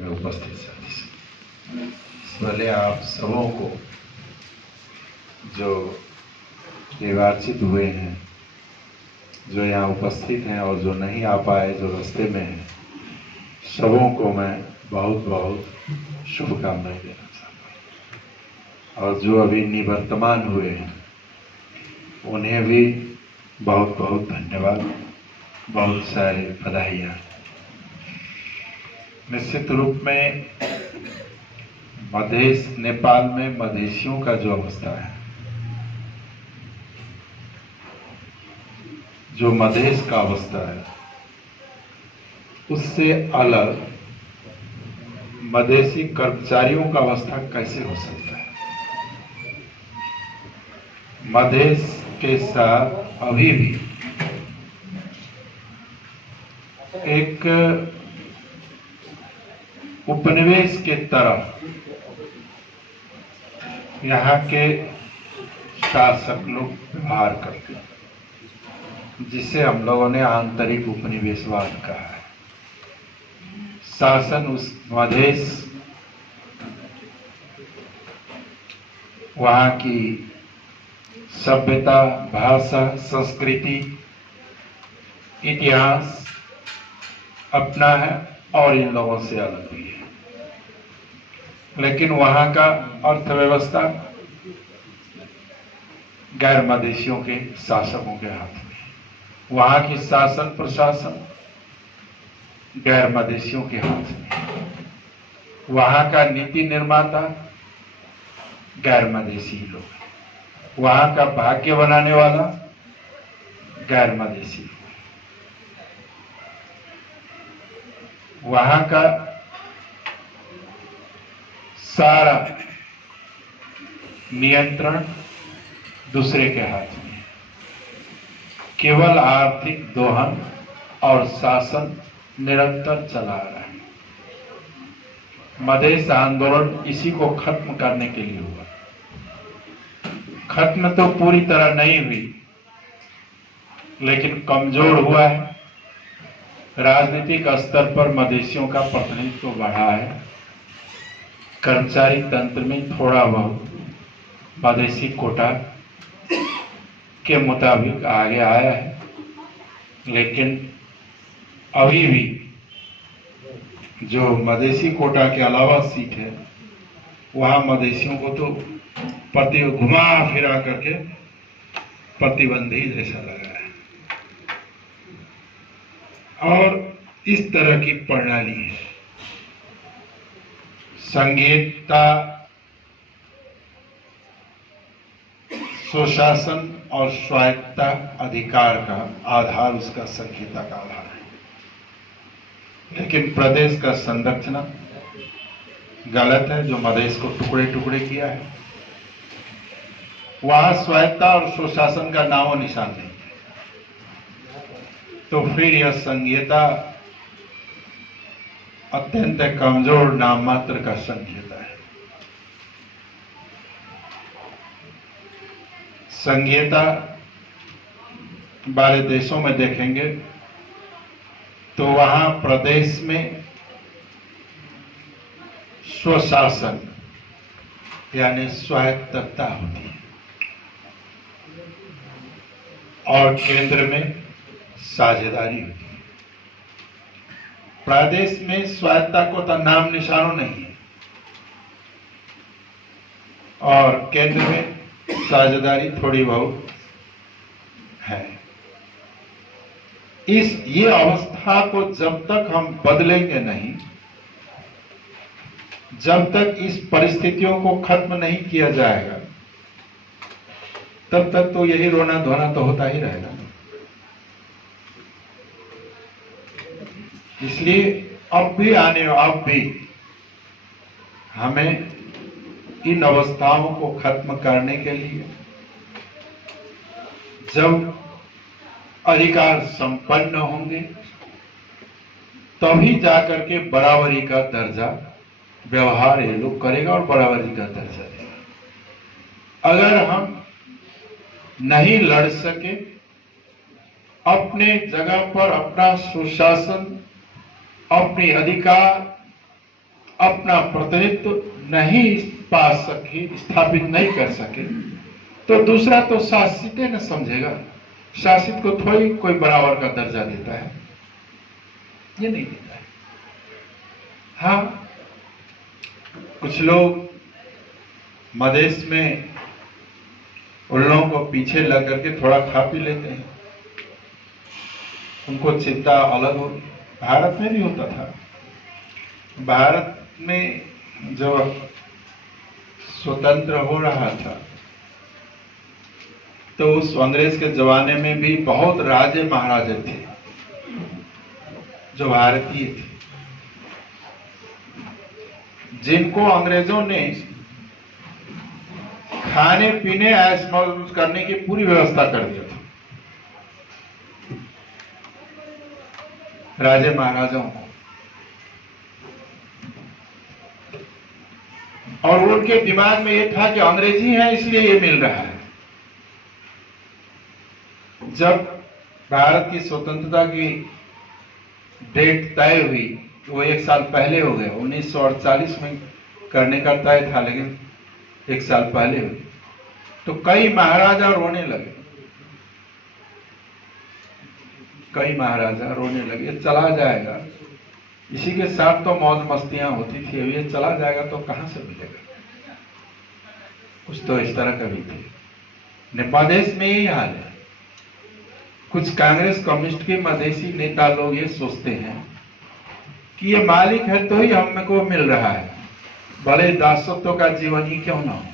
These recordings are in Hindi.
में उपस्थित साथी, पहले आप सबों को जो निर्वाचित हुए हैं, जो यहाँ उपस्थित हैं और जो नहीं आ पाए, जो रास्ते में हैं, सबों को मैं बहुत बहुत शुभकामनाएं देना चाहता हूँ। और जो अभी निवर्तमान हुए हैं उन्हें भी बहुत बहुत धन्यवाद, बहुत सारे बधाइयाँ। निश्चित रूप में मधेश, नेपाल में मधेशियों का जो अवस्था है, जो मधेश का अवस्था है, उससे अलग मधेसी कर्मचारियों का अवस्था कैसे हो सकता है। मधेश के साथ अभी भी एक उपनिवेश के तरह यहाँ के शासक लोग व्यवहार करते हैं, जिसे हम लोगों ने आंतरिक उपनिवेशवाद कहा है। शासन उस मधेश, वहाँ की सभ्यता, भाषा, संस्कृति, इतिहास अपना है और इन लोगों से अलग भी है। लेकिन वहाँ का अर्थव्यवस्था गैर मधेशियों के शासकों के हाथ में, वहाँ की शासन प्रशासन गैर मधेशियों के हाथ में, वहाँ का नीति निर्माता गैर मधेसी लोग, वहाँ का भाग्य बनाने वाला गैर मधेसी, वहाँ का सारा नियंत्रण दूसरे के हाथ में। केवल आर्थिक दोहन और शासन निरंतर चला रहा है। मधेश आंदोलन इसी को खत्म करने के लिए हुआ। खत्म तो पूरी तरह नहीं हुई, लेकिन कमजोर हुआ है। राजनीतिक स्तर पर मधेशियों का प्रतिनिधित्व बढ़ा है। कर्मचारी तंत्र में थोड़ा बहुत मधेसी कोटा के मुताबिक आगे आया है, लेकिन अभी भी जो मधेसी कोटा के अलावा सीट है, वहां मधेसियों को तो घुमा फिरा करके प्रतिबंधी जैसा लगा है। और इस तरह की प्रणाली है। संघीयता, सुशासन और स्वायत्ता अधिकार का आधार उसका संघीयता का आधार है। लेकिन प्रदेश का संरचना गलत है, जो मधेश को टुकड़े टुकड़े किया है। वहां स्वायत्ता और सुशासन का नामो निशान नहीं है। तो फिर यह संघीयता अत्यंत कमजोर नाम मात्र का संघीयता है। संघीयता वाले देशों में देखेंगे तो वहां प्रदेश में स्वशासन यानी स्वायत्तता होती है और केंद्र में साझेदारी होती है। प्रदेश में स्वायत्ता को तो नाम निशानों नहीं है और केंद्र में साझेदारी थोड़ी बहुत है। ये अवस्था को जब तक हम बदलेंगे नहीं, जब तक इस परिस्थितियों को खत्म नहीं किया जाएगा, तब तक तो यही रोना धोना तो होता ही रहेगा। इसलिए अब भी हमें इन अवस्थाओं को खत्म करने के लिए जब अधिकार संपन्न होंगे, तभी जाकर के बराबरी का दर्जा व्यवहार ये लोग करेगा और बराबरी का दर्जा देगा। अगर हम नहीं लड़ सके, अपने जगह पर अपना सुशासन, अपने अधिकार अपना प्रतिनिधित्व नहीं पा सके, स्थापित नहीं कर सके, तो दूसरा तो शासित न समझेगा। शासित को थोड़ी कोई बराबर का दर्जा देता है, ये नहीं देता है। हाँ, कुछ लोग मधेश में उन लोगों को पीछे लग करके थोड़ा खा पी लेते हैं, उनको चिंता अलग होगी। भारत में भी होता था। भारत में जब स्वतंत्र हो रहा था तो उस अंग्रेज के जमाने में भी बहुत राजे महाराजे थे जो भारतीय थे, जिनको अंग्रेजों ने खाने पीने ऐश मौज करने की पूरी व्यवस्था कर दिया था। राजे महाराजाओं को, और उनके दिमाग में यह था कि अंग्रेजी है इसलिए ये मिल रहा है। जब भारत की स्वतंत्रता की डेट तय हुई, वो 1 साल पहले हो गया, 1948 में करने का तय था, लेकिन 1 साल पहले हुई, तो कई महाराजा रोने लगे। कई महाराजा रोने लगे, चला जाएगा, इसी के साथ तो मौज मस्तियां होती थी, अब ये चला जाएगा तो कहां से मिलेगा। कुछ तो इस तरह का भी थे। नेपाल देश में यही हाल है। कुछ कांग्रेस कम्युनिस्ट के मधेसी नेता लोग ये सोचते हैं कि ये मालिक है तो ही हमको मिल रहा है, भले दासत्व का जीवन ही क्यों ना हो।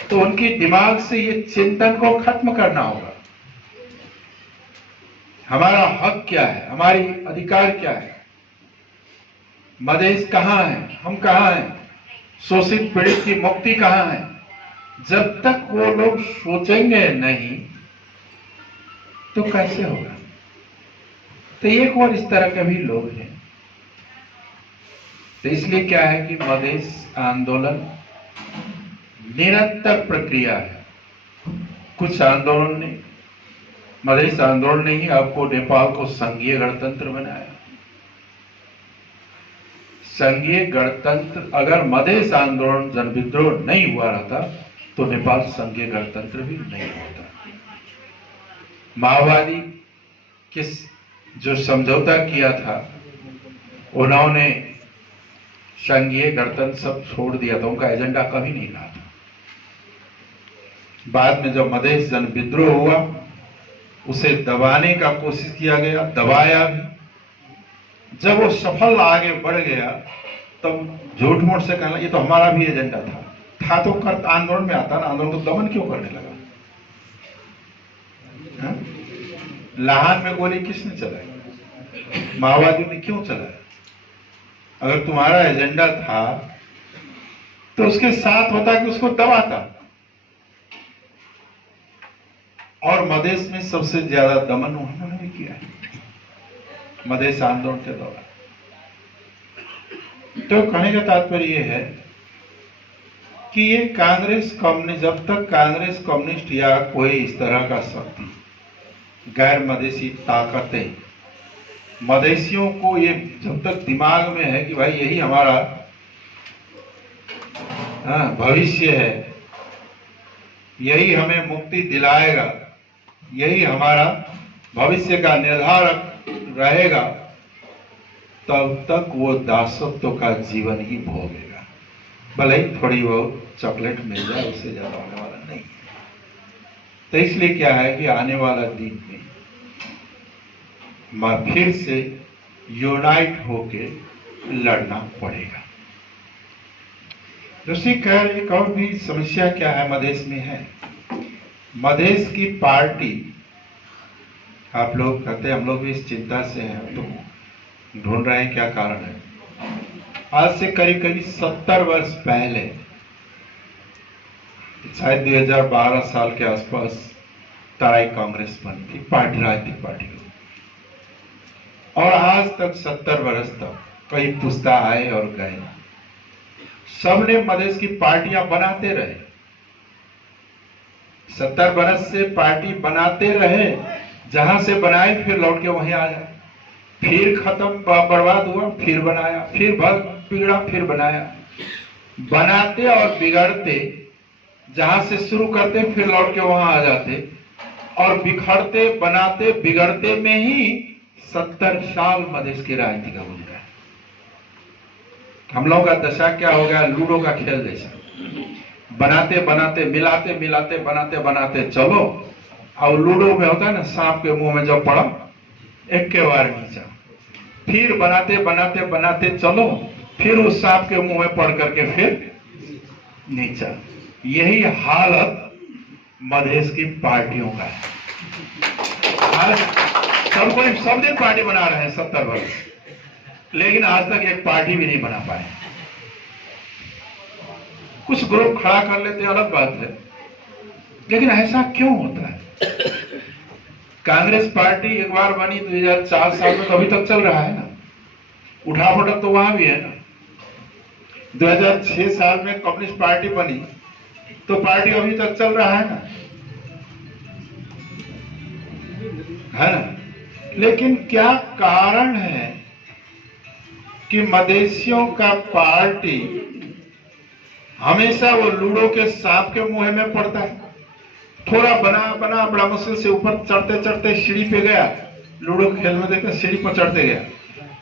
तो उनके दिमाग से ये चिंतन को खत्म करना होगा। हमारा हक क्या है, हमारी अधिकार क्या है, मधेश कहां है, हम कहां हैं, शोषित पीड़ित की मुक्ति कहां है। जब तक वो लोग सोचेंगे नहीं तो कैसे होगा। तो एक और इस तरह के भी लोग हैं। तो इसलिए क्या है कि मधेश आंदोलन निरंतर प्रक्रिया है। कुछ आंदोलन ने, मधेश आंदोलन ने ही आपको नेपाल को संघीय गणतंत्र बनाया। संघीय गणतंत्र, अगर मधेश आंदोलन जन विद्रोह नहीं हुआ रहता तो नेपाल संघीय गणतंत्र भी नहीं होता। माओवादी किस जो समझौता किया था, उन्होंने संघीय गणतंत्र सब छोड़ दिया था, उनका एजेंडा कभी नहीं रहा था। बाद में जब मधेश जन विद्रोह हुआ, उसे दबाने का कोशिश किया गया, दबाया भी। जब वो सफल आगे बढ़ गया तब झूठ मूठ से कहना ये तो हमारा भी एजेंडा था तो कर आंदोलन में आता ना, आंदोलन को दमन क्यों करने लगा। लाहौर में गोली किसने चलाई, माओवादियों ने क्यों चलाया। अगर तुम्हारा एजेंडा था तो उसके साथ होता कि उसको दबाता। और मधेश में सबसे ज्यादा दमन उन्होंने भी किया है मधेश आंदोलन के दौरान। तो कहने का तात्पर्य यह है कि ये कांग्रेस कम्युनिस्ट, जब तक कांग्रेस कम्युनिस्ट या कोई इस तरह का शक्ति, गैर मधेसी ताकतें मधेसियों को ये जब तक दिमाग में है कि भाई यही हमारा भविष्य है, यही हमें मुक्ति दिलाएगा, यही हमारा भविष्य का निर्धारक रहेगा, तब तक वो दासत्व का जीवन ही भोगेगा। भले ही थोड़ी वो चॉकलेट मिल जाए, उससे ज्यादा होने वाला नहीं है। तो इसलिए क्या है कि आने वाला दिन में फिर से यूनाइट होके लड़ना पड़ेगा। दूसरी खैर एक और भी समस्या क्या है मधेश में है, मधेश की पार्टी, आप लोग कहते हैं हम लोग भी इस चिंता से हैं, तो ढूंढ रहे हैं क्या कारण है। आज से करीब करीब 70 वर्ष पहले, शायद 2012 साल के आसपास तराई कांग्रेस बनी थी, पार्टी, राजनीतिक पार्टी। और आज तक 70 वर्ष तक कई पुस्ता आए और गए, सबने मधेश की पार्टियां बनाते रहे, 70 वर्ष से पार्टी बनाते रहे, जहां से बनाए फिर लौट के वहीं आ जाए, फिर खत्म बर्बाद हुआ, फिर बनाया, फिर बिगड़ा, फिर बनाया। बनाते और बिगड़ते, जहां से शुरू करते फिर लौट के वहां आ जाते, और बिखरते बनाते बिगड़ते में ही 70 साल मधेश की राजनीति का गुजरा है। हम लोगों का दशा क्या हो गया? लूडो का खेल जैसा, बनाते बनाते मिलाते मिलाते बनाते बनाते चलो, और लूडो में होता है ना, सांप के मुंह में जब पड़ा एक के बार नीचा, फिर बनाते बनाते बनाते चलो, फिर उस सांप के मुंह में पड़ करके फिर नीचा। यही हालत मधेश की पार्टियों का है। आज सब दिन पार्टी बना रहे हैं 70 वर्ष, लेकिन आज तक एक पार्टी भी नहीं बना पाए। कुछ ग्रुप खड़ा कर लेते अलग बात है, लेकिन ऐसा क्यों होता है? कांग्रेस पार्टी एक बार बनी 2004 साल में, तो अभी तक चल रहा है ना, उठापटक तो वहां भी है ना। 2006 साल में कम्युनिस्ट पार्टी बनी, तो पार्टी अभी तक चल रहा है ना, है ना। लेकिन क्या कारण है कि मधेसियों का पार्टी हमेशा वो लूडो के सांप के मुंह में पड़ता है? थोड़ा बना बना बड़ा मुश्किल से ऊपर चढ़ते चढ़ते सीढ़ी पे गया, लूडो खेल में देखते सीढ़ी पर चढ़ते गया,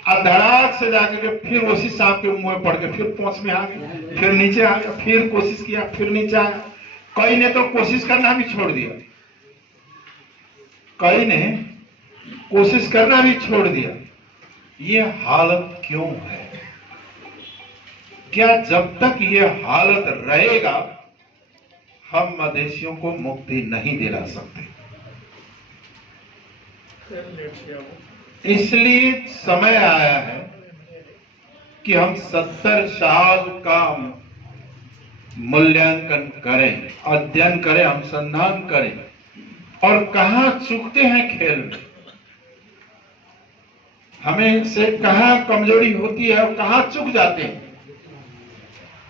अब धड़ाक से जाकर के फिर उसी सांप के मुंह में पड़ के फिर पहुंच में आ गया, फिर नीचे आ गया, फिर कोशिश किया, फिर नीचे आया। कई ने तो कोशिश करना भी छोड़ दिया, कई ने कोशिश करना भी छोड़ दिया। ये हालत क्यों है? क्या जब तक ये हालत रहेगा हम मधेसियों को मुक्ति नहीं दिला सकते? इसलिए समय आया है कि हम 70 साल का मूल्यांकन करें, अध्ययन करें, अनुसंधान करें, और कहां चूकते हैं खेल में, हमें से कहां कमजोरी होती है और कहां चूक जाते हैं,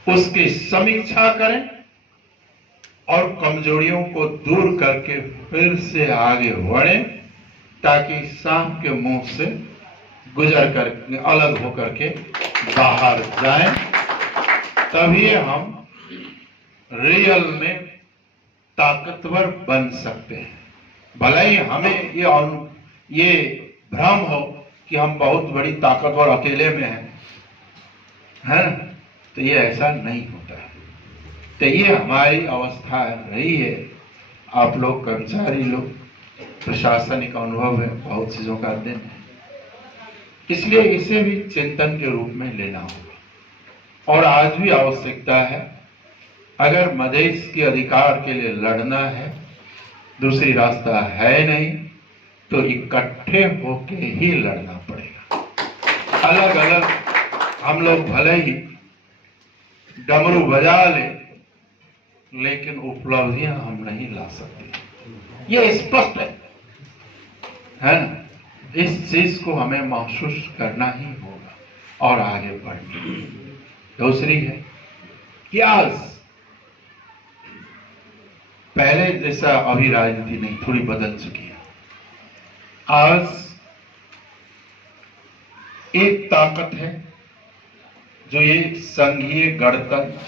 उसकी समीक्षा करें और कमजोरियों को दूर करके फिर से आगे बढ़ें, ताकि सांप के मुंह से गुजर कर अलग होकर के बाहर जाएं। तभी हम रियल में ताकतवर बन सकते हैं। भले ही हमें ये भ्रम हो कि हम बहुत बड़ी ताकतवर अकेले में हैं, है ना? तो ये ऐसा नहीं होता है। तो ये हमारी अवस्था रही है। आप लोग कर्मचारी लोग, प्रशासनिक अनुभव है, बहुत चीजों का अध्ययन है, इसलिए इसे भी चिंतन के रूप में लेना होगा। और आज भी आवश्यकता है, अगर मधेश के अधिकार के लिए लड़ना है, दूसरी रास्ता है नहीं, तो इकट्ठे होके ही लड़ना पड़ेगा। अलग अलग हम लोग भले ही डमरू बजा ले, लेकिन उपलब्धियां हम नहीं ला सकते। ये स्पष्ट है ना? इस चीज को हमें महसूस करना ही होगा और आगे बढ़ना। दूसरी है कि आज पहले जैसा अभी राजनीति नहीं, थोड़ी बदल चुकी है। आज एक ताकत है जो ये संघीय गणतंत्र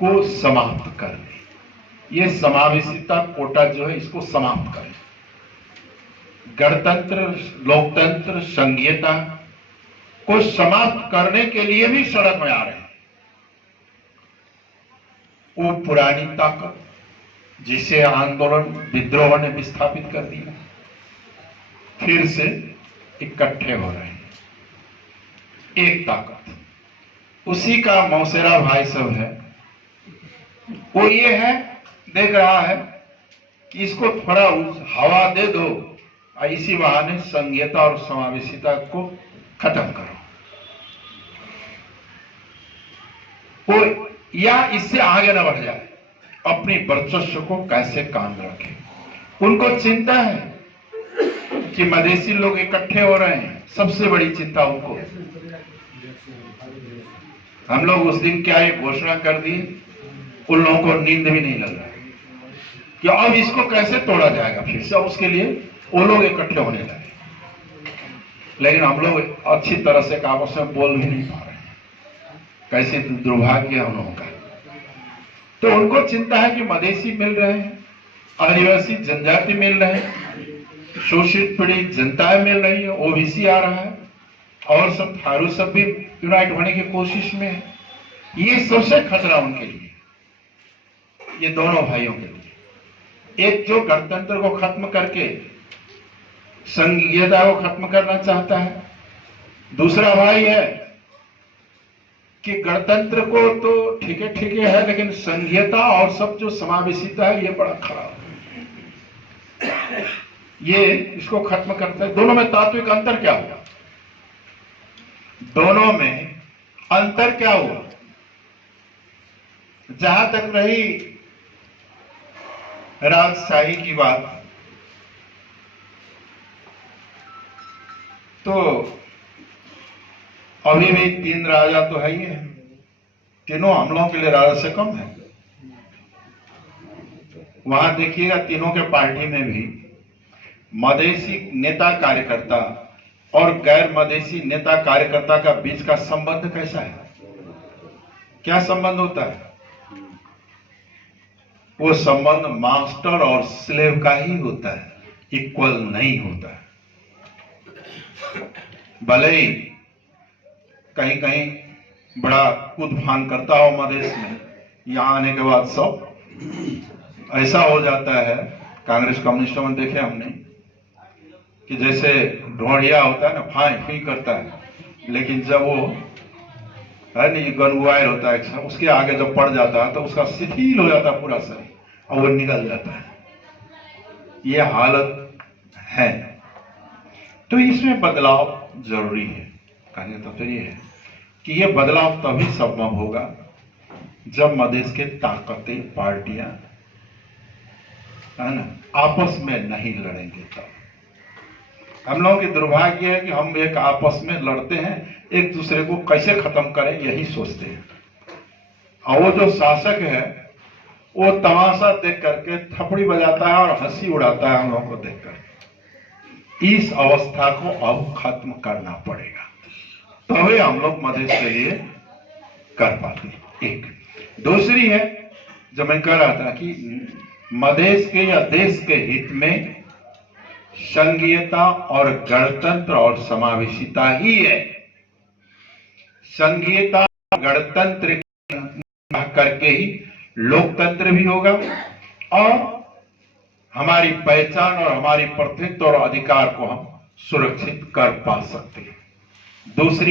को समाप्त कर दे, ये समावेशिता कोटा जो है इसको समाप्त करें। गणतंत्र, लोकतंत्र, संघीयता को समाप्त करने के लिए भी सड़क में आ रहे हैं। वो पुरानी ताकत जिसे आंदोलन विद्रोह ने विस्थापित कर दिया, फिर से इकट्ठे हो रहे हैं। एक ताकत, उसी का मौसेरा भाई सब है। वो ये है, देख रहा है कि इसको थोड़ा हवा दे दो और इसी बहाने संघीयता और समावेशिता को खत्म करो, वो या इससे आगे न बढ़ जाए, अपनी वर्चस्व को कैसे काम में रखे। उनको चिंता है कि मधेसी लोग इकट्ठे हो रहे हैं, सबसे बड़ी चिंता उनको। हम लोग उस दिन क्या ये घोषणा कर दी, उन लोगों को नींद भी नहीं लग रहा कि अब इसको कैसे तोड़ा जाएगा फिर से। उसके लिए वो लोग इकट्ठे होने लगे। लेकिन हम लोग अच्छी तरह से आपस में बोल भी नहीं पा रहे हैं। कैसे दुर्भाग्य है हम लोगों का। तो उनको चिंता है कि मधेसी मिल रहे हैं, आदिवासी जनजाति मिल रहे हैं, शोषित पीड़ित जनताएं मिल रही है, ओबीसी आ रहा है, और सब थारू सब भी यूनाइट होने की कोशिश में है। ये सबसे खतरा उनके लिए, ये दोनों भाइयों के लिए। एक जो गणतंत्र को खत्म करके संघीयता को खत्म करना चाहता है, दूसरा भाई है कि गणतंत्र को तो ठीक है लेकिन संघीयता और सब जो समावेशिता है ये बड़ा खराब है, ये इसको खत्म करता है। दोनों में तात्विक अंतर क्या हुआ? दोनों में अंतर क्या हुआ? जहां तक रही राजशाही की बात, तो अभी भी 3 राजा तो है ही है, तीनों हम लोगों के लिए राजा से कम है। वहां देखिएगा तीनों के पार्टी में भी मधेसी नेता कार्यकर्ता और गैर मधेसी नेता कार्यकर्ता का बीच का संबंध कैसा है? क्या संबंध होता है? वो संबंध मास्टर और स्लेव का ही होता है, इक्वल नहीं होता है। भले ही कहीं कहीं बड़ा कूद फान करता हो मधेश में, यहां आने के बाद सब ऐसा हो जाता है। कांग्रेस कम्युनिस्टों में देखे हमने कि जैसे ढोड़िया होता है ना, फाई फुई करता है, लेकिन जब वो है नहीं गनगुआयर होता है, उसके आगे जब पड़ जाता है तो उसका शिथिल हो जाता है पूरा शरीर और वो निकल जाता है। ये हालत है। तो इसमें बदलाव जरूरी है। कहने का तो ये है कि ये बदलाव तभी संभव होगा जब मधेश के ताकतें पार्टियां है ना आपस में नहीं लड़ेंगे। तब हम लोगों की दुर्भाग्य है कि हम एक आपस में लड़ते हैं, एक दूसरे को कैसे खत्म करें यही सोचते हैं। और वो जो शासक है वो तमाशा देख करके थपड़ी बजाता है और हंसी उड़ाता है हम लोगों को देखकर। इस अवस्था को अब खत्म करना पड़ेगा, तभी हम लोग मधेश के लिए कर पाते। एक दूसरी है जो मैं कह रहा था कि मधेश के या देश के हित में संघीयता और गणतंत्र और समावेशिता ही है। संघीयता गणतंत्र करके ही लोकतंत्र भी होगा और हमारी पहचान और हमारी प्रतिनिधित्व और अधिकार को हम सुरक्षित कर पा सकते हैं। दूसरी